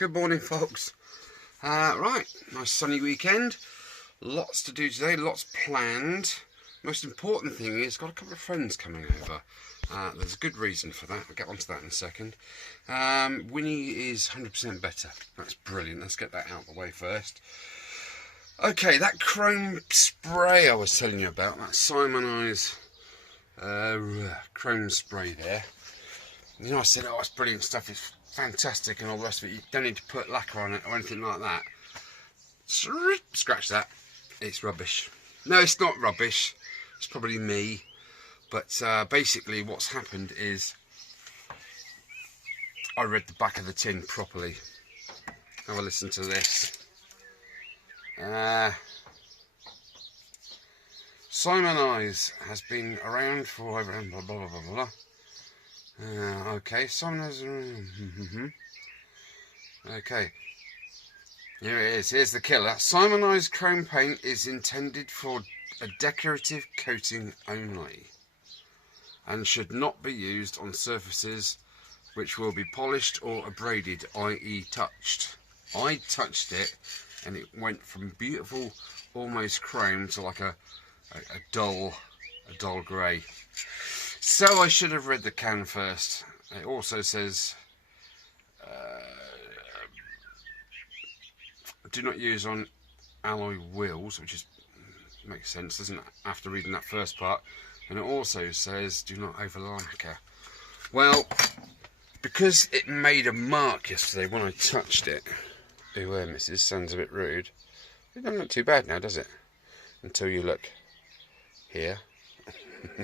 Good morning, folks. Right, nice sunny weekend. Lots to do today, lots planned. Most important thing is, got a couple of friends coming over. There's a good reason for that. I'll get onto that in a second. Winnie is 100% better. That's brilliant. Let's get that out of the way first. Okay, that chrome spray I was telling you about, that Simonized chrome spray there. You know, I said, oh, it's brilliant stuff. It's fantastic and all the rest of it. You don't need to put lacquer on it or anything like that. Scratch that. It's rubbish. No, it's not rubbish. It's probably me. But basically what's happened is I read the back of the tin properly. Have a listen to this. Simonized has been around for over blah blah blah blah blah. Okay, Simonized. Okay, here it is. Here's the killer. Simonized chrome paint is intended for a decorative coating only, and should not be used on surfaces which will be polished or abraded, i.e. touched. I touched it, and it went from beautiful, almost chrome to like a dull grey. So I should have read the can first. It also says do not use on alloy wheels, which makes sense, doesn't it, after reading that first part. And it also says do not over lacquer. Well, because it made a mark yesterday when I touched it. Beware, missus, sounds a bit rude. It doesn't look too bad now, does it? Until you look here.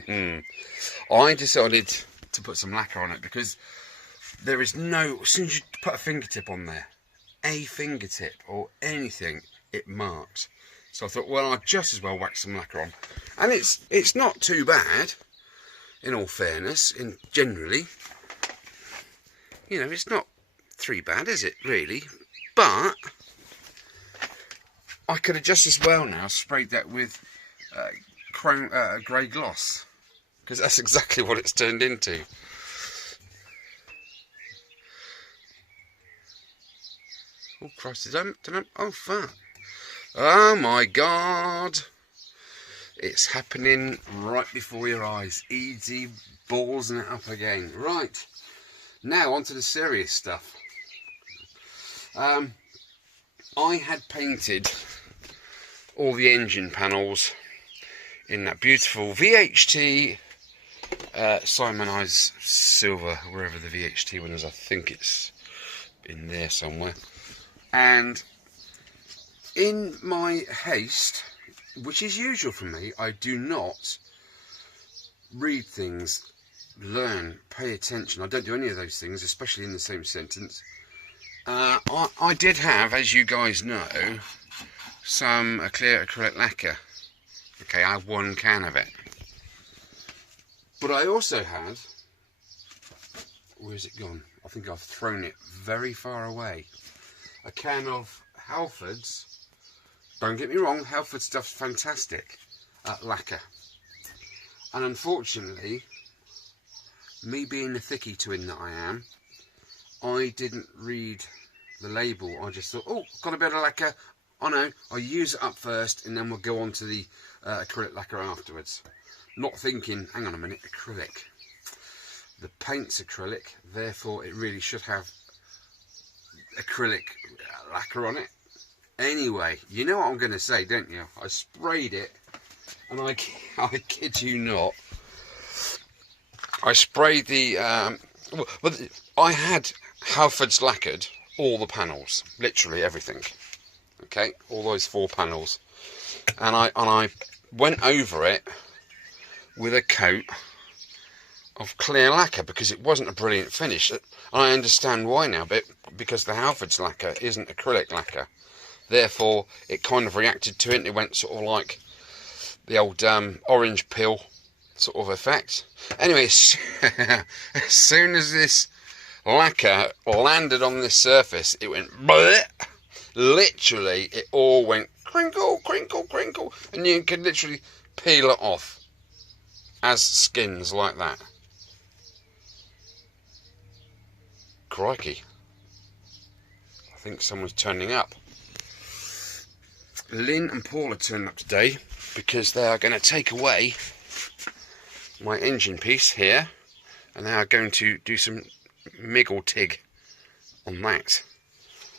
I decided to put some lacquer on it because there is no, as soon as you put a fingertip on there, a fingertip or anything, it marks. So I thought, well, I'd just as well whack some lacquer on. And it's not too bad, in all fairness, generally. You know, it's not too bad, is it, really? But I could have just as well now sprayed that with chrome grey gloss, because that's exactly what it's turned into. Oh Christ, oh fuck. Oh my God. It's happening right before your eyes. Easy ballsing it up again. Right, now on to the serious stuff. I had painted all the engine panels in that beautiful VHT Simonized silver, wherever the VHT one is. I think it's in there somewhere. And in my haste, which is usual for me, I do not read things, learn, pay attention. I don't do any of those things, especially in the same sentence. I did have, as you guys know, some clear acrylic lacquer. Okay, I have one can of it. But I also had, where's it gone? I think I've thrown it very far away. A can of Halford's. Don't get me wrong, Halford stuff's fantastic. Lacquer. And unfortunately, me being the thicky twin that I am, I didn't read the label. I just thought, oh, got a bit of lacquer. Oh no, I'll use it up first and then we'll go on to the acrylic lacquer afterwards. Not thinking, hang on a minute, acrylic. The paint's acrylic, therefore it really should have acrylic lacquer on it. Anyway, you know what I'm going to say, don't you? I sprayed it, and I kid you not, I sprayed the, I had Halford's lacquered all the panels, literally everything. Okay, all those 4 panels, and I went over it with a coat of clear lacquer because it wasn't a brilliant finish. I understand why now, but because the Halford's lacquer isn't acrylic lacquer, therefore it kind of reacted to it and it went sort of like the old orange peel sort of effect. Anyway, as soon as this lacquer landed on this surface, it went bleh. Literally, it all went crinkle, crinkle, crinkle, and you could literally peel it off as skins like that. Crikey. think someone's turning up. Lynn and Paul are turning up today because they are going to take away my engine piece here, and they are going to do some MIG or TIG on that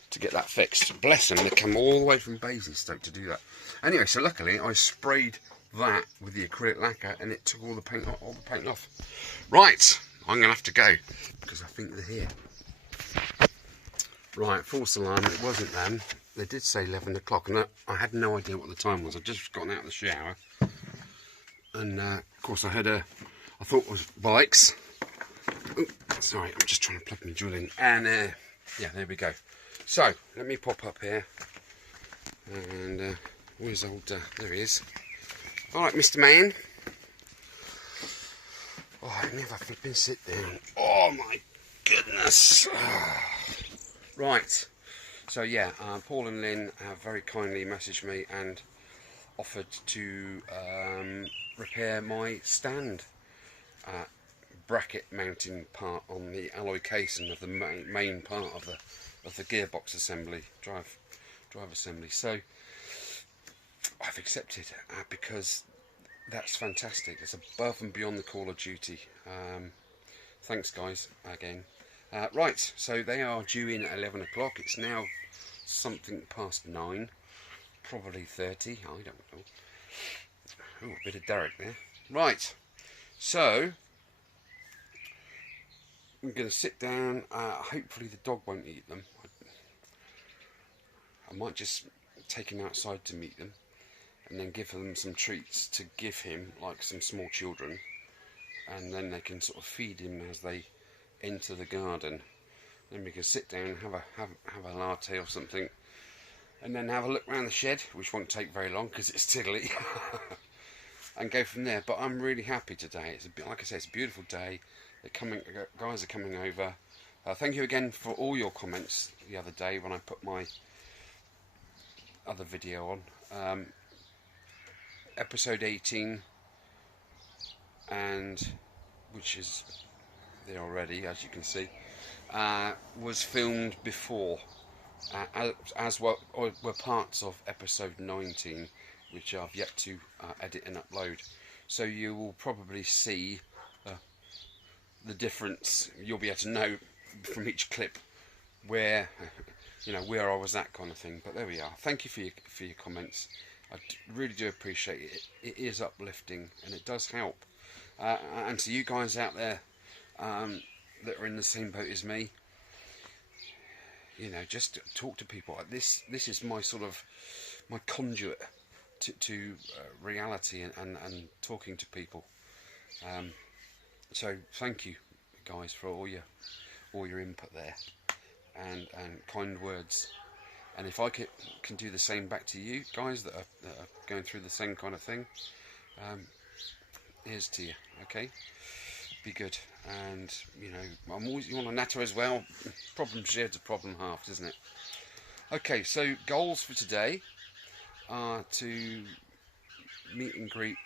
to get that fixed. Bless them, they come all the way from Basingstoke to do that. Anyway, so luckily I sprayed that with the acrylic lacquer and it took all the paint off. Right, I'm going to have to go because I think they're here. Right, false alarm, it wasn't them. They did say 11 o'clock and I had no idea what the time was. I'd just gotten out of the shower and of course I thought it was bikes. Ooh, sorry, I'm just trying to plug my jewel in, and yeah, there we go. So let me pop up here and where's old there he is. Alright, Mr. Man. Oh, I never flipping sit down. Oh my goodness. Right, so yeah, Paul and Lynn have very kindly messaged me and offered to repair my stand bracket mounting part on the alloy casing of the main part of the gearbox assembly, drive assembly. So I've accepted because that's fantastic. It's above and beyond the call of duty. Thanks guys again. Right, so they are due in at 11 o'clock. It's now something past 9, probably 30, I don't know. Oh, a bit of Derek there. Right, so I'm going to sit down. Hopefully the dog won't eat them. I might just take him outside to meet them and then give them some treats to give him, like some small children, and then they can sort of feed him as they enter the garden. Then we can sit down and have a latte or something, and then have a look around the shed, which won't take very long because it's tiddly, and go from there. But I'm really happy today. It's like I said, it's a beautiful day. Guys are coming over. Thank you again for all your comments the other day when I put my other video on. Episode 18, and which is there already, as you can see, was filmed before, as were parts of episode 19, which I've yet to edit and upload. So you will probably see the difference. You'll be able to know from each clip where, you know, where I was at, kind of thing. But there we are. Thank you for your comments. I really do appreciate it. It is uplifting and it does help. And to you guys out there that are in the same boat as me, you know, just talk to people. This is my sort of my conduit to reality and talking to people. So thank you guys for all your input there and kind words. And if I can do the same back to you guys that are going through the same kind of thing, here's to you. Okay, be good. And you know, you want to natter as well. Problem shared's a problem halved, isn't it? Okay, so goals for today are to meet and greet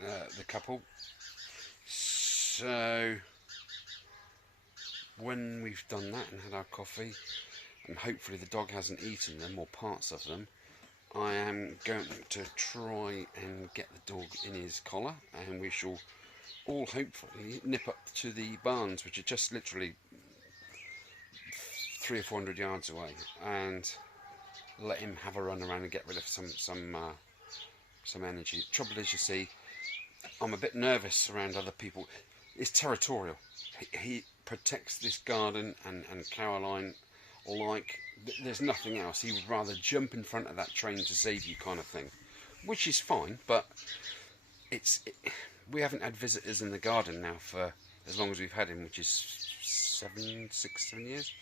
the couple. So when we've done that and had our coffee, and hopefully the dog hasn't eaten them or parts of them, I am going to try and get the dog in his collar, and we shall all hopefully nip up to the barns, which are just literally 300 or 400 yards away, and let him have a run around and get rid of some energy. The trouble is, you see, I'm a bit nervous around other people. It's territorial. He protects this garden and Caroline like there's nothing else. He would rather jump in front of that train to save you, kind of thing, which is fine. But we haven't had visitors in the garden now for as long as we've had him, which is 6, 7 years,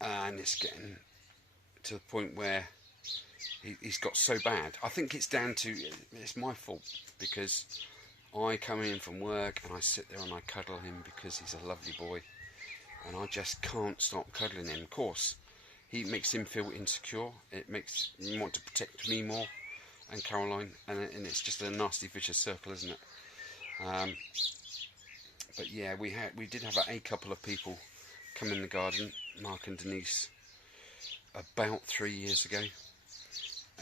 and it's getting to the point where he's got so bad. I think it's my fault, because I come in from work and I sit there and I cuddle him because he's a lovely boy, and I just can't stop cuddling him. Of course, he makes him feel insecure. It makes him want to protect me more and Caroline, and it's just a nasty vicious circle, isn't it? But yeah, we did have a couple of people come in the garden, Mark and Denise, about 3 years ago,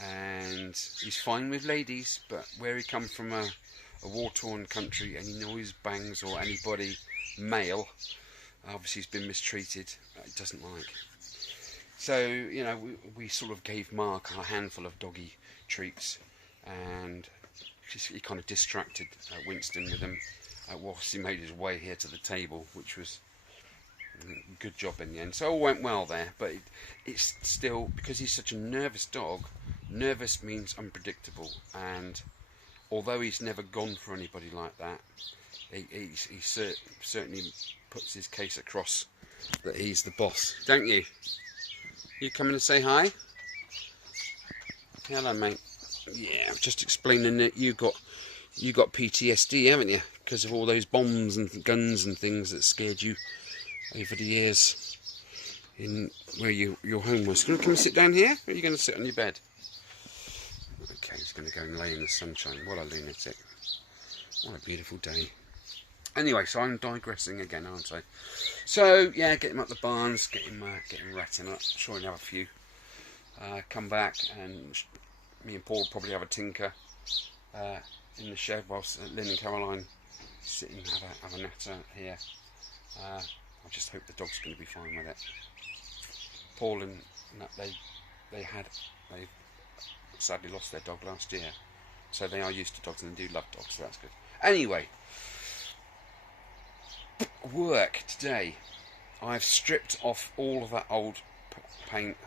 and he's fine with ladies, but where he come from a war-torn country, and he always bangs or anybody male, obviously he's been mistreated, he doesn't like. So, you know, we sort of gave Mark a handful of doggy treats, and he kind of distracted Winston with them whilst he made his way here to the table, which was a good job in the end. So it all went well there, but it's still, because he's such a nervous dog, nervous means unpredictable, and although he's never gone for anybody like that, he certainly puts his case across that he's the boss, don't you? You coming to say hi? Hello, mate. Yeah, I was just explaining that you got PTSD, haven't you? Because of all those bombs and guns and things that scared you over the years in where your home was. Can you come and sit down here, or are you going to sit on your bed? Okay, he's going to go and lay in the sunshine. What a lunatic. What a beautiful day. Anyway, so I'm digressing again, aren't I? So, yeah, get him up the barns, get him ratting up, sure he'll have a few. Come back, and me and Paul will probably have a tinker in the shed whilst Lynn and Caroline sit and have a natter here. I just hope the dog's going to be fine with it. Paul and they sadly lost their dog last year, so they are used to dogs and they do love dogs, so that's good. Anyway, work today. I've stripped off all of that old paint,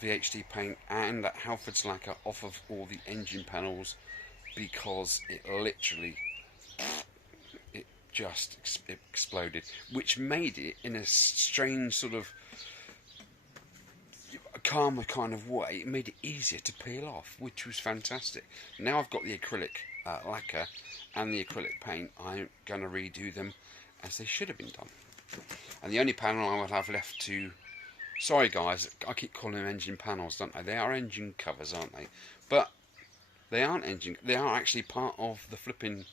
VHT paint, and that Halford's lacquer off of all the engine panels, because it literally just exploded, which made it, in a strange sort of calmer kind of way, it made it easier to peel off, which was fantastic. Now I've got the acrylic lacquer and the acrylic paint, I'm going to redo them as they should have been done. And the only panel I would have left to... Sorry guys, I keep calling them engine panels, don't I? They are engine covers, aren't they? But they aren't engine... They are actually part of the flipping...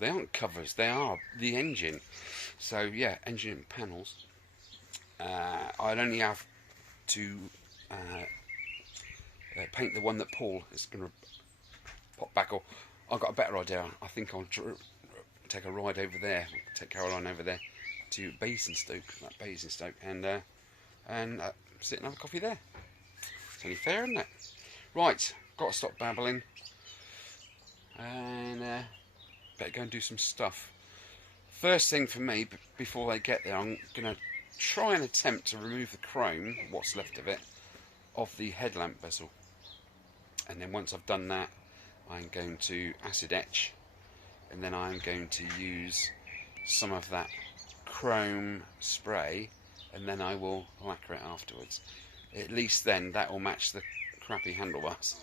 They aren't covers, they are the engine. So yeah, engine panels. I'd only have to paint the one that Paul is going to pop back. Or I've got a better idea. I think I'll take a ride over there, take Caroline over there to Basingstoke, and sit and have a coffee there. It's only fair, isn't it? Right, got to stop babbling, and better go and do some stuff. First thing for me, before they get there, I'm going to try and attempt to remove the chrome, what's left of it, off the headlamp bezel. And then once I've done that, I'm going to acid etch, and then I'm going to use some of that chrome spray, and then I will lacquer it afterwards. At least then that will match the crappy handlebars.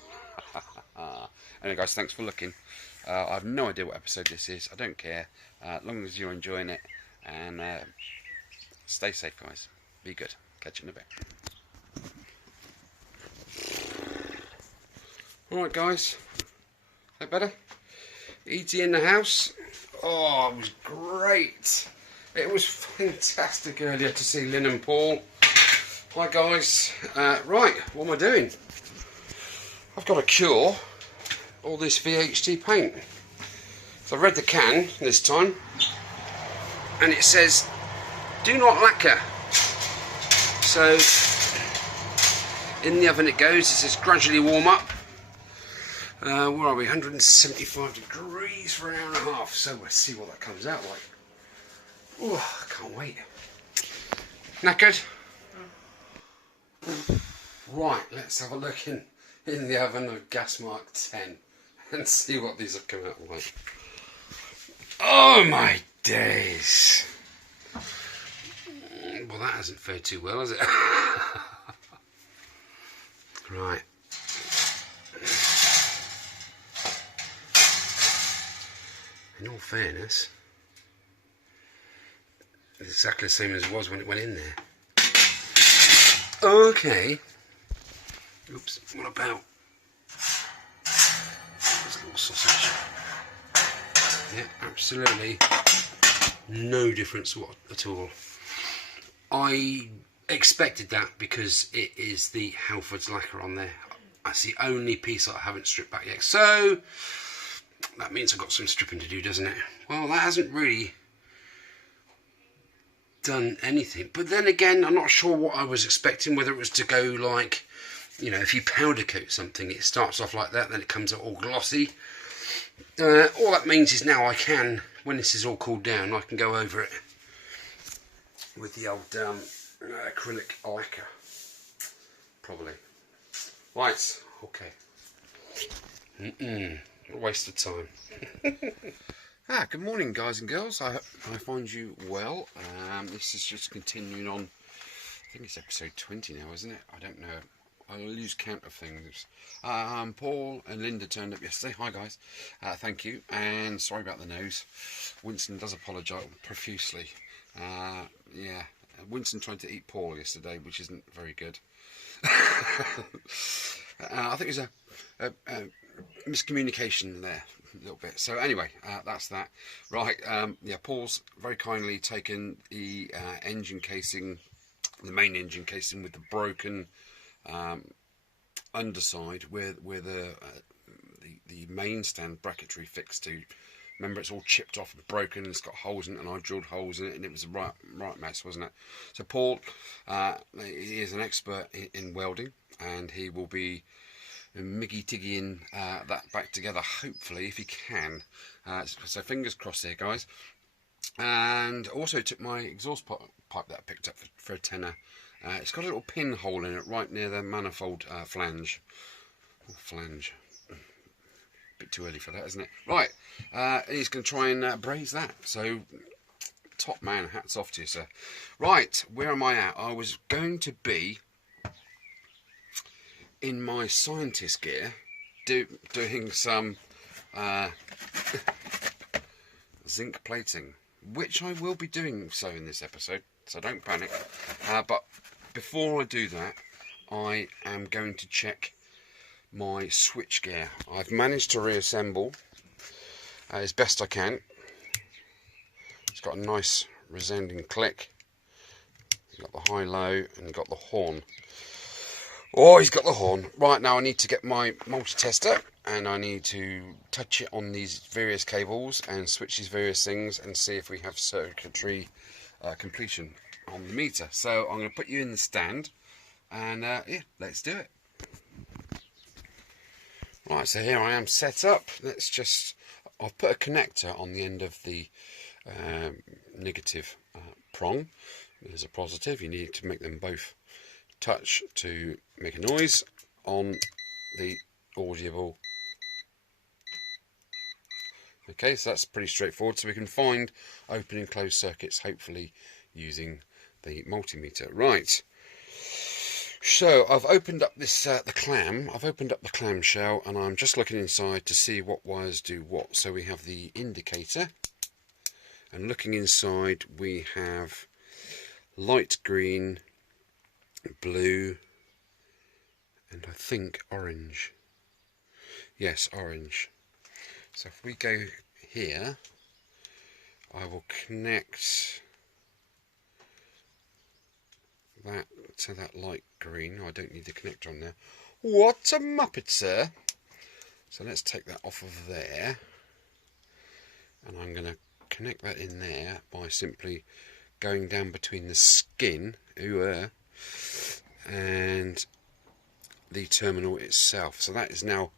Anyway guys, thanks for looking. I have no idea what episode this is, I don't care, as long as you're enjoying it, and stay safe guys, be good, catch you in a bit. Alright guys, is that better? E.T. in the house. Oh, it was great. It was fantastic earlier to see Lynn and Paul. Hi guys. Right, what am I doing? I've got to cure all this VHT paint. So I read the can this time, and it says, do not lacquer. So in the oven it goes. It says gradually warm up. Where are we? 175 degrees for an hour and a half. So we'll see what that comes out like. Oh, I can't wait. Knackered? Right, let's have a look in the oven of Gas Mark 10 and see what these have come out like. Oh my days. Well, that hasn't fared too well, has it? Right. In all fairness, it's exactly the same as it was when it went in there. Okay. Oops, what about this little sausage? Yeah, absolutely no difference at all. I expected that because it is the Halfords lacquer on there. That's the only piece that I haven't stripped back yet. So that means I've got some stripping to do, doesn't it? Well, that hasn't really done anything. But then again, I'm not sure what I was expecting, whether it was to go like, you know, if you powder coat something, it starts off like that, then it comes out all glossy. All that means is now I can, when this is all cooled down, I can go over it with the old acrylic lacquer, probably. Right, okay. What a waste of time. Good morning, guys and girls. I find you well. This is just continuing on. I think it's episode 20 now, isn't it? I don't know. I'll lose count of things. Paul and Linda turned up yesterday. Hi, guys. Thank you. And sorry about the nose. Winston does apologise profusely. Yeah, Winston tried to eat Paul yesterday, which isn't very good. I think there's a miscommunication there a little bit. So anyway, that's that. Right, yeah, Paul's very kindly taken the engine casing, the main engine casing with the broken underside where the main stand bracketry fixed to. Remember, it's all chipped off and broken. It's got holes in it, and I drilled holes in it, and it was a right mess, wasn't it? So Paul, he is an expert in welding, and he will be miggy-tiggying that back together, hopefully, if he can. So fingers crossed there, guys. And also took my exhaust pipe that I picked up for a tenner. It's got a little pinhole in it right near the manifold flange. Flange. Bit too early for that, isn't it? Right, he's going to try and braze that. So, top man, hats off to you, sir. Right, where am I at? I was going to be in my scientist gear doing some zinc plating, which I will be doing so in this episode, so don't panic. But before I do that, I am going to check my switch gear. I've managed to reassemble as best I can. It's got a nice resounding click. You've got the high-low and you've got the horn. Oh, he's got the horn. Right, now I need to get my multi-tester and I need to touch it on these various cables and switch these various things and see if we have circuitry completion on the meter. So I'm going to put you in the stand and yeah, let's do it. Right, so here I am set up. Let's just, I've put a connector on the end of the negative prong. There's a positive. You need to make them both touch to make a noise on the audible. Okay, so that's pretty straightforward. So we can find open and closed circuits, hopefully using the multimeter. Right. So I've opened up this the clam. I've opened up the clamshell, and I'm just looking inside to see what wires do what. So we have the indicator, and looking inside we have light green, blue, and I think orange. Yes, orange. So if we go here, I will connect that to that light green. I don't need the connector on there. What a muppet, sir. So let's take that off of there, and I'm going to connect that in there by simply going down between the skin and the terminal itself. So that is now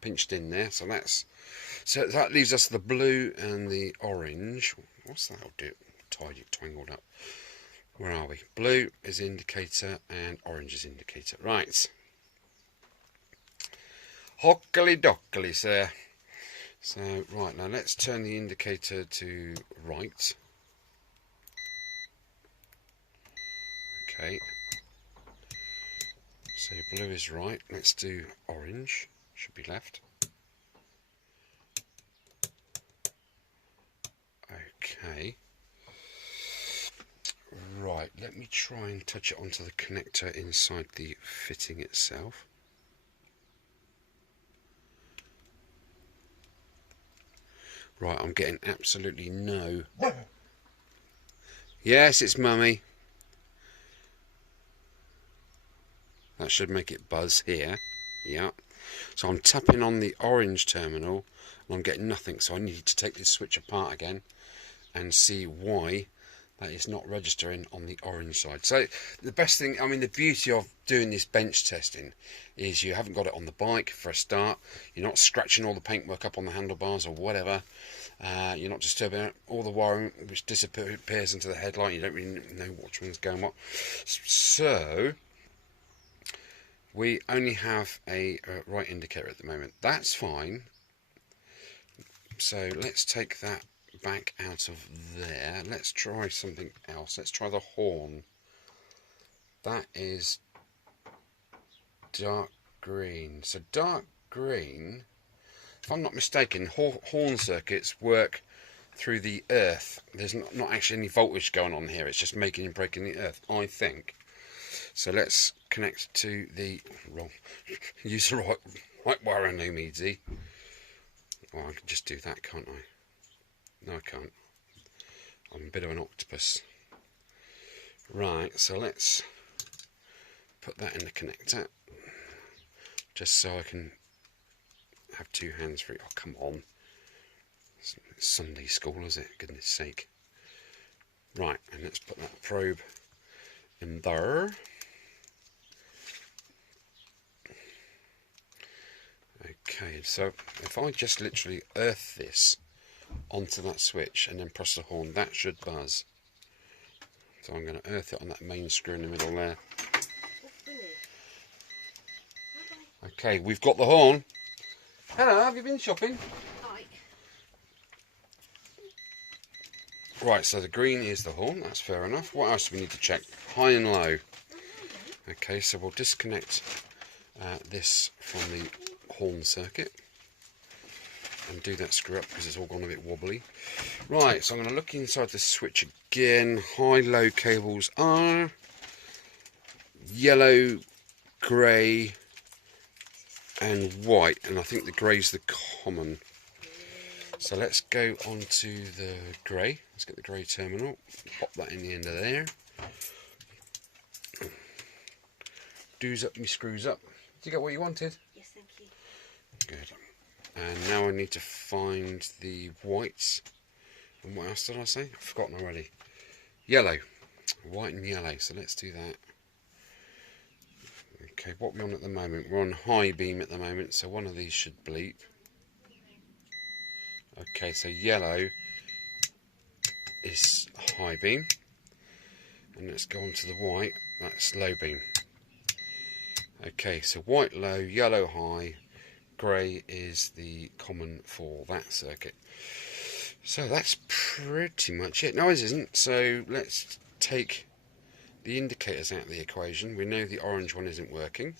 pinched in there. So that leaves us the blue and the orange. What's that? I'll do it tangled up. Where are we? Blue is indicator and orange is indicator. Right. Hockily dockily, sir. So, right, now let's turn the indicator to right. Okay. So blue is right. Let's do orange. Should be left. Okay. Right, let me try and touch it onto the connector inside the fitting itself. Right, I'm getting absolutely no. Yes, it's Mummy. That should make it buzz here. Yeah. So I'm tapping on the orange terminal and I'm getting nothing. So I need to take this switch apart again and see why that is not registering on the orange side. So the best thing, I mean, the beauty of doing this bench testing is you haven't got it on the bike for a start. You're not scratching all the paintwork up on the handlebars or whatever. You're not disturbing all the wiring, which disappears into the headlight. You don't really know which one's going what. So we only have a right indicator at the moment. That's fine. So let's take that back out of there. Let's try something else. Let's try the horn. That is dark green. So dark green, if I'm not mistaken, horn circuits work through the earth. There's not actually any voltage going on here. It's just making and breaking the earth, I think. So let's connect to the use the right wiring, no easy. Oh, I can just do that, can't I? No, I can't. I'm a bit of an octopus. Right, so let's put that in the connector, just so I can have two hands free. Oh, come on. It's Sunday school, is it? Goodness sake. Right, and let's put that probe in there. Okay, so if I just literally earth this onto that switch and then press the horn, that should buzz. So I'm going to earth it on that main screw in the middle there. Okay, we've got the horn. Hello, have you been shopping? Right, so the green is the horn, that's fair enough. What else do we need to check? High and low. Okay, so we'll disconnect this from the horn circuit and do that screw up because it's all gone a bit wobbly. Right, so I'm going to look inside the switch again. High-low cables are yellow, grey and white, and I think the grey's the common. So let's go on to the grey. Let's get the grey terminal, pop that in the end of there. Doos up, me screws up. Did you get what you wanted? Yes, thank you. Good. And now I need to find the whites. And what else did I say? I've forgotten already. Yellow. White and yellow. So let's do that. Okay, what are we on at the moment? We're on high beam at the moment, so one of these should bleep. Okay, so yellow is high beam. And let's go on to the white. That's low beam. Okay, so white low, yellow high, grey is the common for that circuit. So that's pretty much it. No, it isn't. So let's take the indicators out of the equation. We know the orange one isn't working.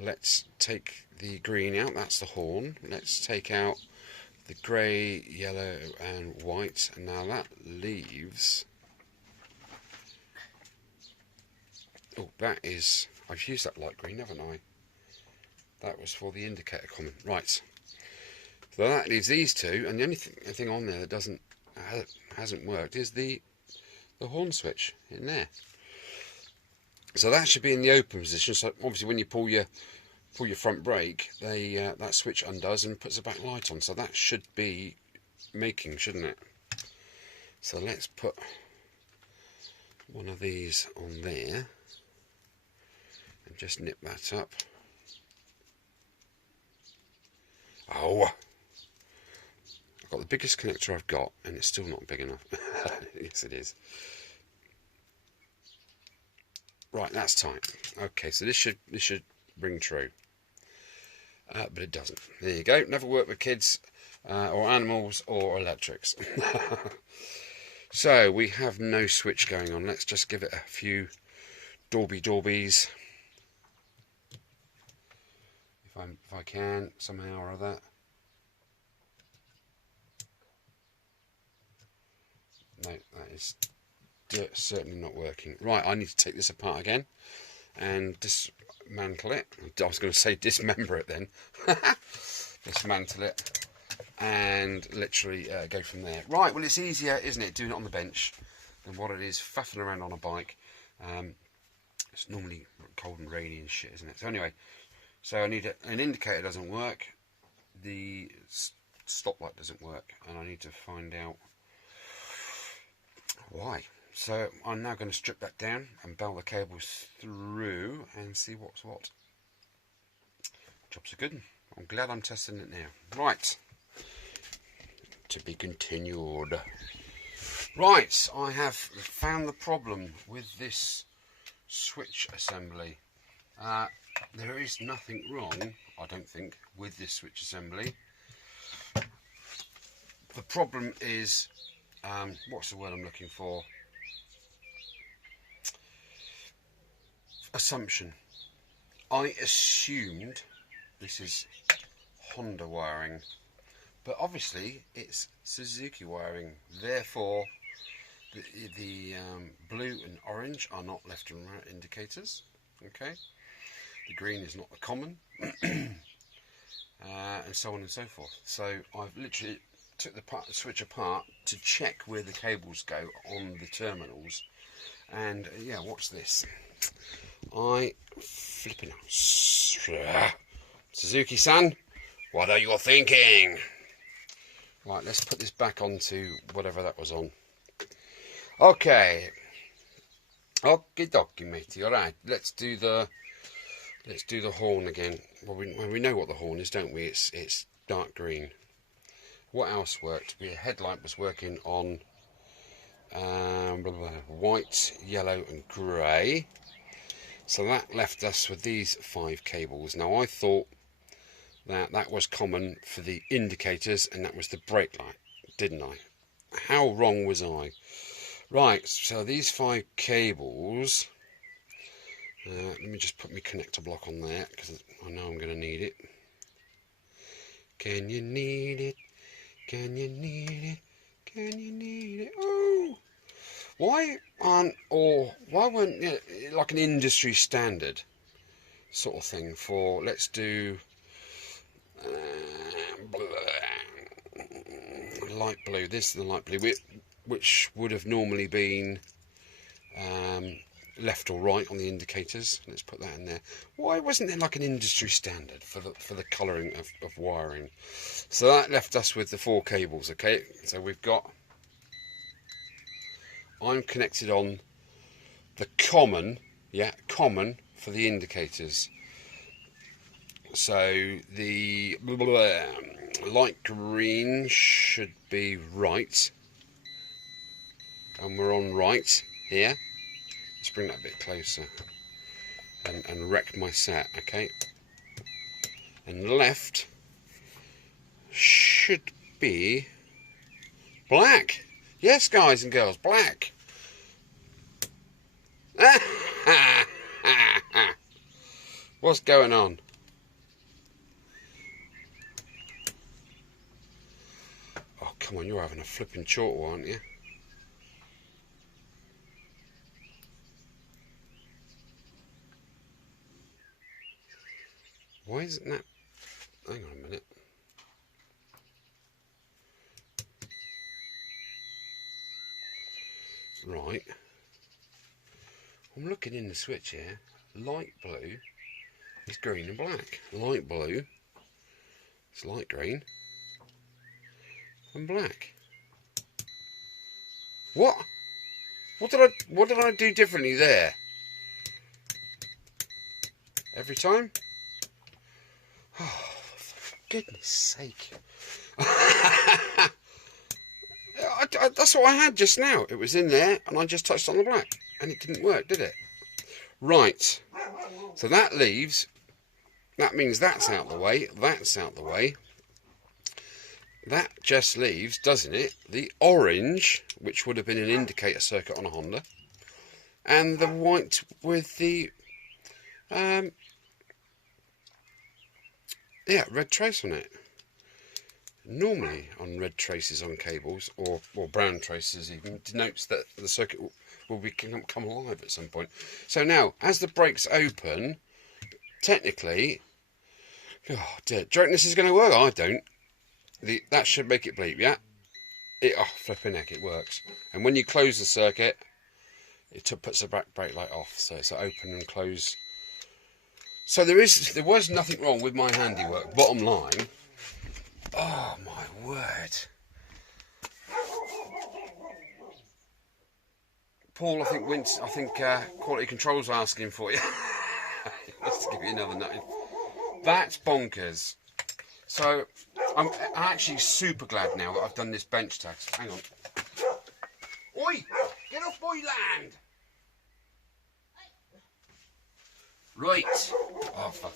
Let's take the green out, that's the horn. Let's take out the grey, yellow and white. And now that leaves... Oh, that is... I've used that light green, haven't I? That was for the indicator common. Right. So that leaves these two, and the only thing on there that hasn't worked is the horn switch in there. So that should be in the open position. So obviously, when you pull your front brake, that switch undoes and puts a back light on. So that should be making, shouldn't it? So let's put one of these on there. And just nip that up. Oh, I've got the biggest connector I've got, and it's still not big enough. Yes, it is. Right, that's tight. Okay, so this should ring true, but it doesn't. There you go. Never work with kids, or animals, or electrics. So we have no switch going on. Let's just give it a few dorbies. If I can, somehow or other. No, that is certainly not working. Right, I need to take this apart again and dismantle it. I was going to say dismember it then. Dismantle it and literally go from there. Right, well it's easier, isn't it, doing it on the bench than what it is faffing around on a bike. It's normally cold and rainy and shit, isn't it? So anyway, so I need an indicator doesn't work, the stoplight doesn't work, and I need to find out why. So I'm now going to strip that down and bell the cables through and see what's what. Job's a good one. I'm glad I'm testing it now. Right, to be continued. Right, I have found the problem with this switch assembly. There is nothing wrong, I don't think, with this switch assembly. The problem is, what's the word I'm looking for? Assumption. I assumed this is Honda wiring, but obviously it's Suzuki wiring. Therefore, the blue and orange are not left and right indicators. Okay, the green is not the common, and so on and so forth. So I've literally took the switch apart to check where the cables go on the terminals, and yeah, watch this. I flipping out. Suzuki-san, what are you thinking? Right, let's put this back onto whatever that was on. Okay. Okie dokie, matey. Alright, let's do the horn again. Well, we know what the horn is, don't we? It's dark green. What else worked? The headlight was working on white, yellow and grey. So that left us with these 5 cables. Now I thought that was common for the indicators and that was the brake light, didn't I? How wrong was I? Right, so these 5 cables, let me just put my connector block on there because I know I'm going to need it. Can you need it? Can you need it? Can you need it? Oh! Why weren't like an industry standard sort of thing for, let's do light blue. This is the light blue, which would have normally been left or right on the indicators. Let's put that in there. Why wasn't there like an industry standard for the colouring of wiring? So that left us with the 4 cables. Okay, so we've got, I'm connected on the common, common for the indicators. So the light green should be right, and we're on right here. Let's bring that a bit closer and wreck my set, okay? And left should be black. Yes, guys and girls, black. What's going on? Oh, come on, you're having a flipping chortle, aren't you? Why isn't that? Hang on a minute. Right. I'm looking in the switch here. Light blue is green and black. Light blue is light green and black. What? What did I do differently there? Every time? Oh, for goodness sake. That's what I had just now. It was in there and I just touched on the black and it didn't work, did it? Right. So that leaves, that means that's out the way, that's out the way. That just leaves, doesn't it, the orange, which would have been an indicator circuit on a Honda, and the white with the red trace on it. Normally on red traces on cables, or brown traces even, denotes that the circuit will come alive at some point. So now, as the brakes open, technically, oh dear, do you reckon this is going to work? I don't. That should make it bleep, yeah? Oh, flipping heck, it works. And when you close the circuit, it puts the back brake light off, so it's open and close. So there was nothing wrong with my handiwork. Bottom line. Oh my word. Paul, I think quality control's asking for you. He wants to give you another nut. That's bonkers. So I'm actually super glad now that I've done this bench test. Hang on. Oi! Get off my land! Right. Oh, fuck.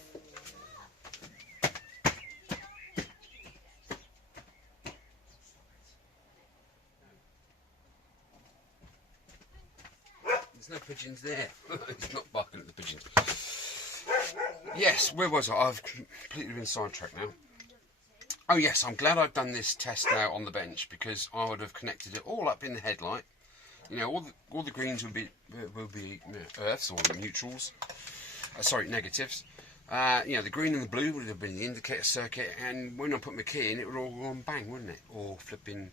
There's no pigeons there. It's not barking at the pigeons. Yes, where was I? I've completely been sidetracked now. Oh yes, I'm glad I've done this test now on the bench, because I would have connected it all up in the headlight. You know, all the greens will be earths or neutrals. Sorry, negatives. You know, the green and the blue would have been the indicator circuit, and when I put my key in, it would all go on bang, wouldn't it? Or flipping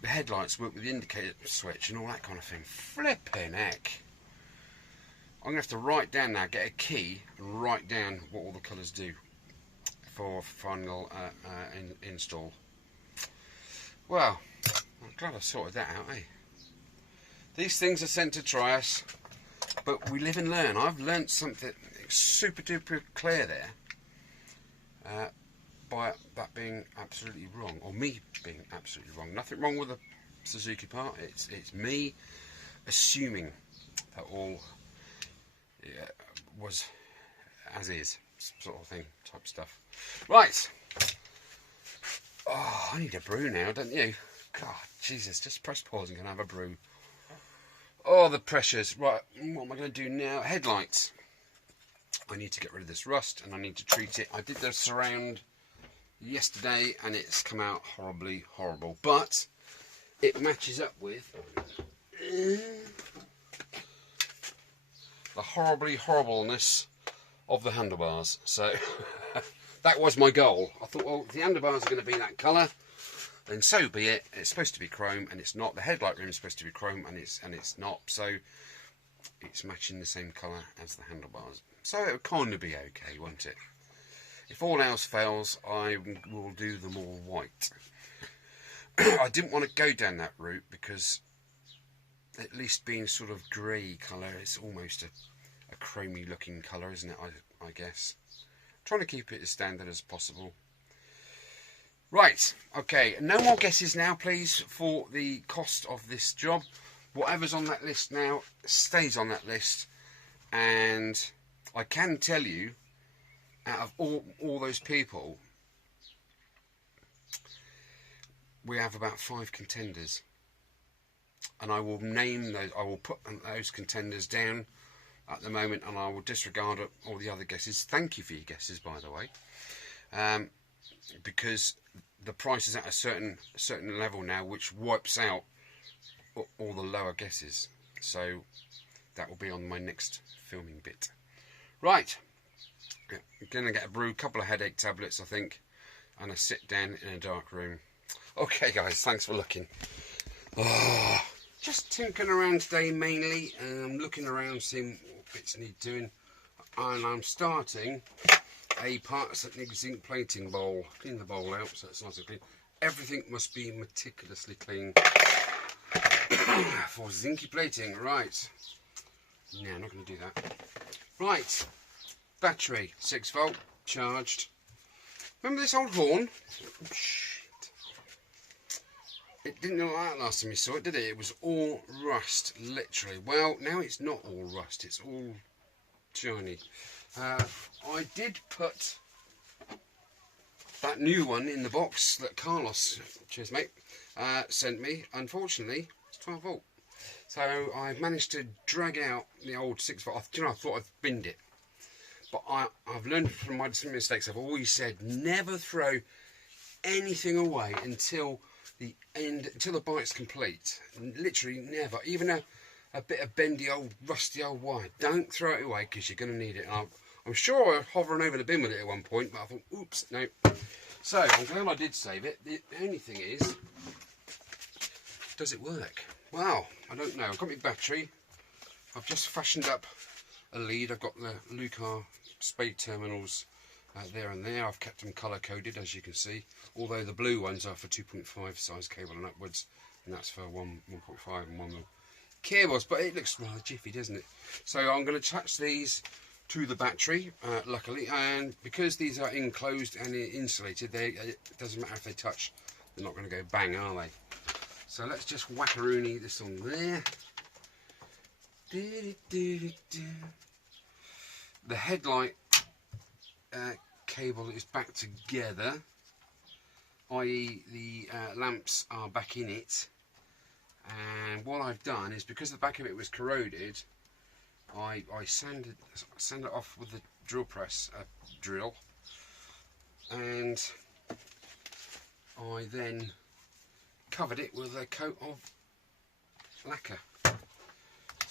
the headlights work with the indicator switch and all that kind of thing. Flipping heck. I'm going to have to write down now, get a key, and write down what all the colours do for final install. Well, I'm glad I sorted that out, eh? These things are sent to try us, but we live and learn. I've learnt something super duper clear there by that being absolutely wrong, or me being absolutely wrong. Nothing wrong with the Suzuki part. It's me assuming that all was as is, sort of thing, type stuff. Right. Oh, I need a brew now, don't you? God, Jesus, just press pause and can have a brew. Oh, the pressures. Right, what am I going to do now? Headlights. I need to get rid of this rust, and I need to treat it. I did the surround yesterday, and it's come out horribly horrible. But it matches up with the horribly horribleness of the handlebars. So that was my goal. I thought, well, if the handlebars are going to be that colour, then so be it. It's supposed to be chrome, and it's not. The headlight rim is supposed to be chrome, and it's not. So it's matching the same colour as the handlebars. So it would kind of be okay, won't it? If all else fails, I will do them all white. I didn't want to go down that route because, at least being sort of grey colour, it's almost a chromey looking colour, isn't it? I guess. Trying to keep it as standard as possible. Right, okay, no more guesses now, please, for the cost of this job. Whatever's on that list now stays on that list, and I can tell you, out of all those people, we have about 5 contenders, and I will name those. I will put those contenders down at the moment, and I will disregard all the other guesses. Thank you for your guesses, by the way, because the price is at a certain level now, which wipes out all the lower guesses. So that will be on my next filming bit. Right, I'm gonna get a brew, couple of headache tablets, I think, and a sit down in a dark room. Okay, guys, thanks for looking. Oh, just tinkering around today mainly, and I'm looking around, seeing what bits need doing, and I'm starting a parts and zinc plating bowl. Clean the bowl out so it's nice and clean. Everything must be meticulously clean for zinky plating. Right, no, I'm not going to do that. Right, battery 6V charged. Remember this old horn? Oh, shit. It didn't look like that last time you saw it, did it? It was all rust, literally. Well, now it's not all rust, it's all shiny. I did put that new one in the box that Carlos, cheers mate, sent me. Unfortunately, it's 12V. So I've managed to drag out the old 6V. You know, I thought I'd binned it. But I've learned from my mistakes. I've always said never throw anything away until the end, until the bike's complete. Literally never. Even a bit of bendy old, rusty old wire. Don't throw it away because you're going to need it. And I'm sure I was hovering over the bin with it at one point, but I thought, oops, no. So I'm glad I did save it. The only thing is, does it work? Well, I don't know. I've got my battery. I've just fashioned up a lead. I've got the Lucar spade terminals there and there. I've kept them colour coded, as you can see, although the blue ones are for 2.5 size cable and upwards, and that's for 1.5 and 1 mil cables, but it looks rather jiffy, doesn't it? So I'm going to attach these to the battery, luckily, and because these are enclosed and insulated, it doesn't matter if they touch, they're not going to go bang, are they? So let's just whack-a-rooney this on there. The headlight cable is back together, i.e. the lamps are back in it, and what I've done is, because the back of it was corroded, I sanded it off with the drill press drill, and I then covered it with a coat of lacquer.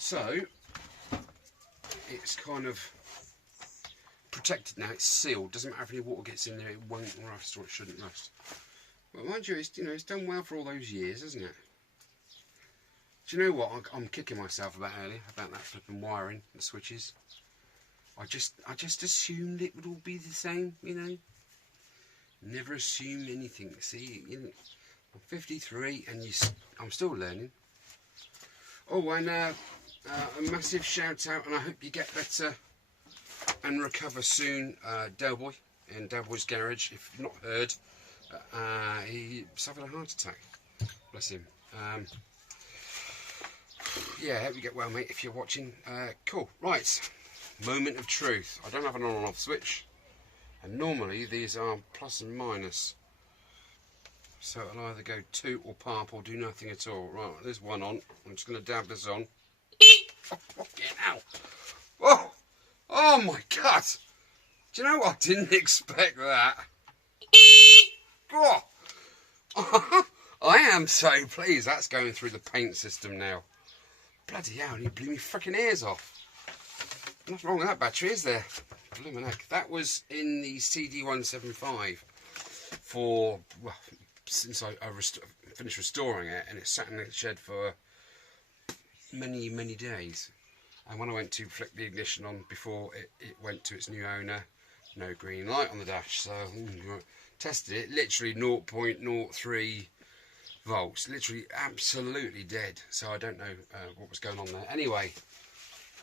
So it's kind of protected now. It's sealed. Doesn't matter if any water gets in there, it won't rust, or it shouldn't rust. But mind you, it's done well for all those years, hasn't it? Do you know what? I'm kicking myself about earlier, about that flipping wiring, the switches. I just assumed it would all be the same, you know. Never assume anything. See, you know, I'm 53 and I'm still learning. Oh, and a massive shout out, and I hope you get better and recover soon, Delboy in Delboy's garage. If you've not heard, he suffered a heart attack. Bless him. Yeah, hope you get well, mate, if you're watching. Cool. Right, moment of truth. I don't have an on and off switch, and normally these are plus and minus, so it'll either go toot or pop or do nothing at all. Right, there's one on. I'm just going to dab this on. Oh, fucking hell. Oh, oh my God. Do you know what? I didn't expect that. Oh. I am so pleased that's going through the paint system now. Bloody hell, you blew me freaking ears off. Nothing wrong with that battery, is there? Blooming heck. That was in the CD175 for, well, since I finished restoring it, and it sat in the shed for many, many days. And when I went to flick the ignition on before it went to its new owner, no green light on the dash. So tested it, literally 0.03 volts, literally absolutely dead. So I don't know what was going on there. Anyway,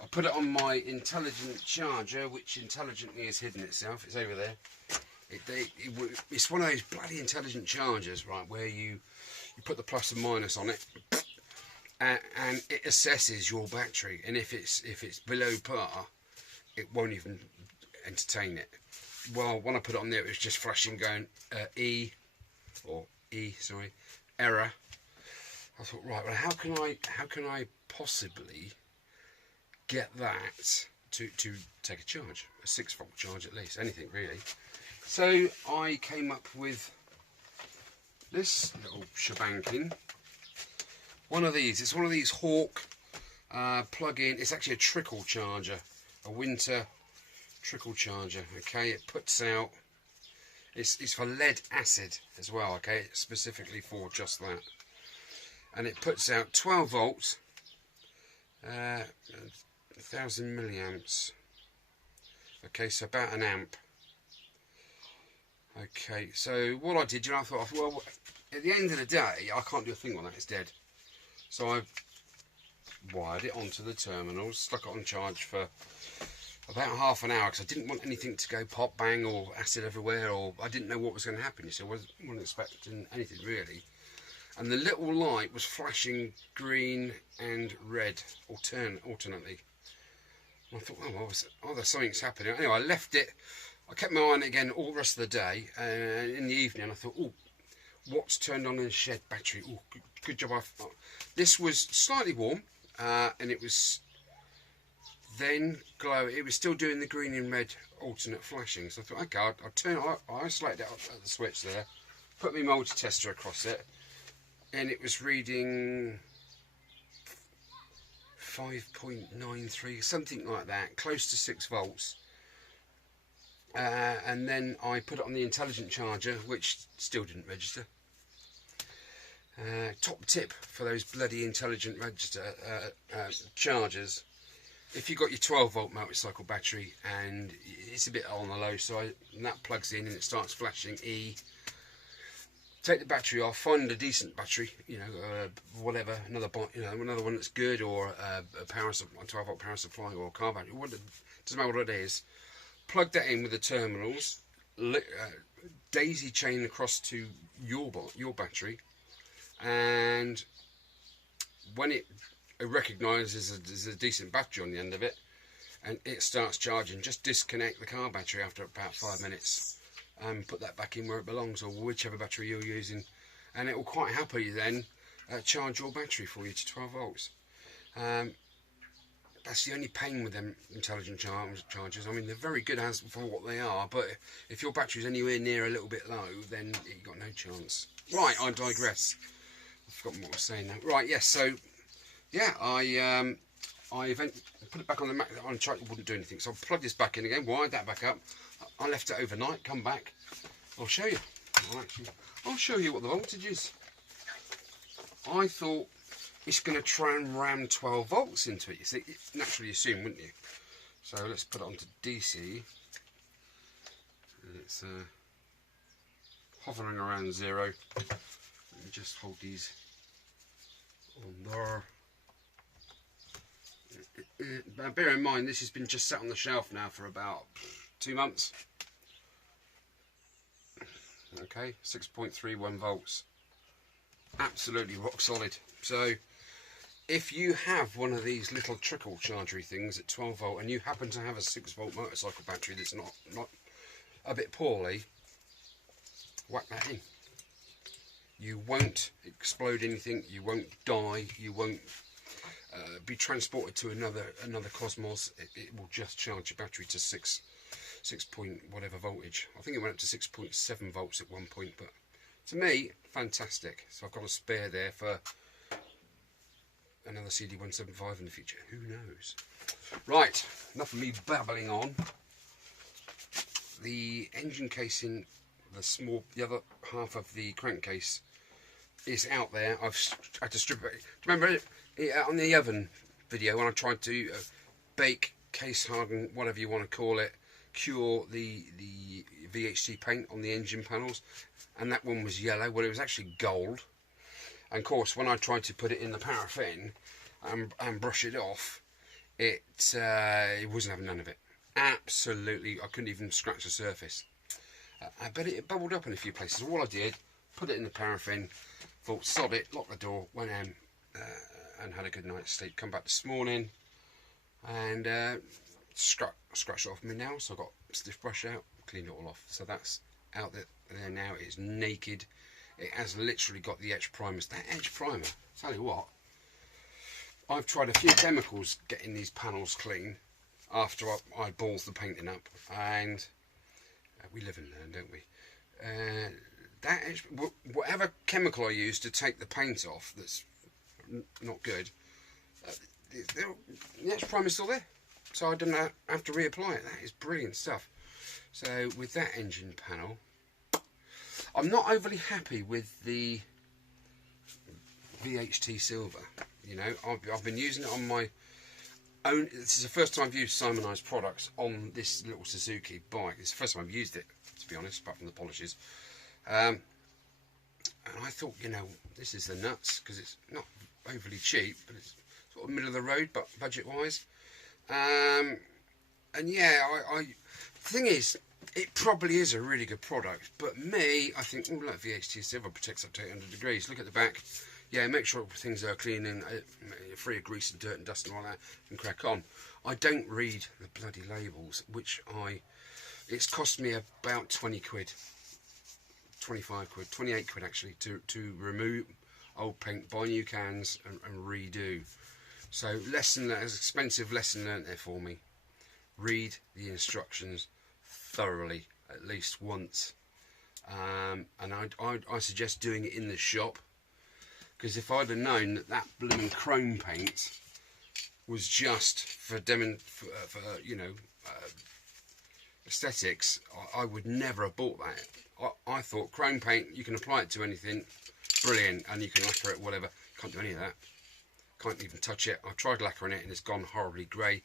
I put it on my intelligent charger, which intelligently has hidden itself. It's over there. It's one of those bloody intelligent chargers, right, where you put the plus and minus on it, and it assesses your battery, and if it's below par, it won't even entertain it. Well, when I put it on there, it was just flashing, going error. I thought, right, well, how can I possibly get that to take a charge, a 6-volt charge at least, anything really. So I came up with this little shebanking. One of these. It's one of these Hawk plug-in. It's actually a trickle charger, a winter trickle charger. Okay, it puts out. It's for lead acid as well. Okay, specifically for just that, and it puts out 12 volts, 1000 milliamps. Okay, so about an amp. Okay, so what I did, I thought, well, at the end of the day, I can't do a thing on that, it's dead. So I wired it onto the terminals, stuck it on charge for about half an hour, because I didn't want anything to go pop, bang, or acid everywhere, or I didn't know what was going to happen, so I wasn't expecting anything really. And the little light was flashing green and red alternately. And I thought, oh, there's something's happening. Anyway, I left it. I kept my eye on it again all the rest of the day, and in the evening I thought, oh, what's turned on in the shed battery? Oh, good job. This was slightly warm, and it was then glow. It was still doing the green and red alternate flashing. So I thought, okay, I isolated it up at the switch there, put my multi-tester across it, and it was reading 5.93, something like that, close to 6 volts. And then I put it on the intelligent charger, which still didn't register. Top tip for those bloody intelligent register chargers if you've got your 12 volt motorcycle battery and it's a bit on the low side and that plugs in and it starts flashing E, take the battery off, find a decent battery, you know, whatever, another one that's good, or a power supply, 12 volt power supply, or a car battery, doesn't matter what it is. Plug that in with the terminals, daisy chain across to your battery, and when it recognises there's a decent battery on the end of it and it starts charging, just disconnect the car battery after about 5 minutes and put that back in where it belongs, or whichever battery you're using, and it will quite happily then charge your battery for you to 12 volts. That's the only pain with them intelligent chargers. I mean, they're very good as for what they are, but if your battery's anywhere near a little bit low, then you've got no chance. Right, I digress. I've forgotten what I was saying now. Right, yes, so yeah, I put it back on the Mac. On track, it wouldn't do anything, so I plugged this back in again, wired that back up. I left it overnight. Come back, I'll show you. I'll show you what the voltage is. I thought it's going to try and ram 12 volts into it. You see, naturally assume, wouldn't you? So let's put it onto DC. It's hovering around 0. Let me just hold these on there. Bear in mind, this has been just sat on the shelf now for about 2 months. Okay, 6.31 volts. Absolutely rock solid. So if you have one of these little trickle chargery things at 12 volt and you happen to have a 6 volt motorcycle battery that's not a bit poorly, whack that in. You won't explode anything, you won't die, you won't be transported to another cosmos. It will just charge your battery to 6 point whatever voltage. I think it went up to 6.7 volts at one point, but to me, fantastic. So I've got a spare there for another CD175 in the future. Who knows? Right, enough of me babbling on. The engine casing, the other half of the crankcase is out there. I've had to strip it. Remember on the oven video when I tried to bake, case harden, whatever you want to call it, cure the VHT paint on the engine panels, and that one was yellow. Well, it was actually gold. And of course, when I tried to put it in the paraffin and brush it off, it wasn't having none of it. Absolutely, I couldn't even scratch the surface. But it bubbled up in a few places. All I did, put it in the paraffin, thought sod it, locked the door, went in and had a good night's sleep. Come back this morning and scratched it off my nail, so I got stiff brush out, cleaned it all off. So that's out there now. It's naked. It has literally got the etch primers. That etch primer, tell you what, I've tried a few chemicals getting these panels clean after I balls the painting up, and we live and learn, don't we? That etch, whatever chemical I use to take the paint off that's not good, the etch primer's still there, so I didn't have to reapply it. That is brilliant stuff. So with that engine panel, I'm not overly happy with the VHT silver. You know, I've been using it on my own. This is the first time I've used Simonized products on this little Suzuki bike. It's the first time I've used it, to be honest, apart from the polishes. And I thought, you know, this is the nuts, because it's not overly cheap, but it's sort of middle of the road, but budget-wise. And yeah, the thing is, it probably is a really good product, but me, I think, oh look, VHT silver protects up to 800 degrees. Look at the back. Yeah, make sure things are clean and free of grease and dirt and dust and all that, and crack on. I don't read the bloody labels, which it's cost me about 20 quid, 25 quid, 28 quid actually, to remove old paint, buy new cans and redo. So lesson learned, as expensive lesson learnt there for me. Read the instructions thoroughly, at least once, and I suggest doing it in the shop, because if I'd have known that blooming chrome paint was just for you know, aesthetics, I would never have bought that. I thought chrome paint, you can apply it to anything, brilliant, and you can lacquer it, whatever. Can't do any of that. Can't even touch it. I've tried lacquering it and it's gone horribly grey.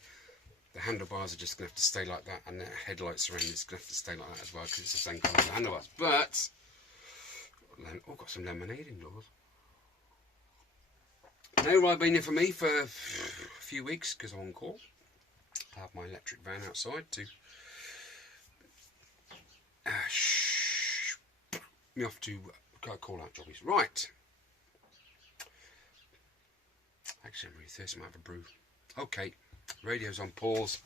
The handlebars are just going to have to stay like that, and the headlights around is going to have to stay like that as well, because it's the same colour as the handlebars. But, oh, got some lemonade indoors. No Ribena for me for a few weeks, because I'm on call. I have my electric van outside to me off to go call out jobbies. Right. Actually, I'm really thirsty. I might have a brew. Okay. Radio's on pause.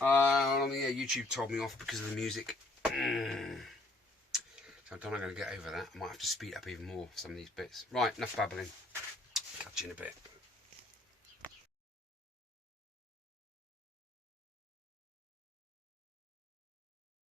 YouTube told me off because of the music. So I don't know how I'm going to get over that. I might have to speed up even more some of these bits. Right, enough babbling. Catch you in a bit.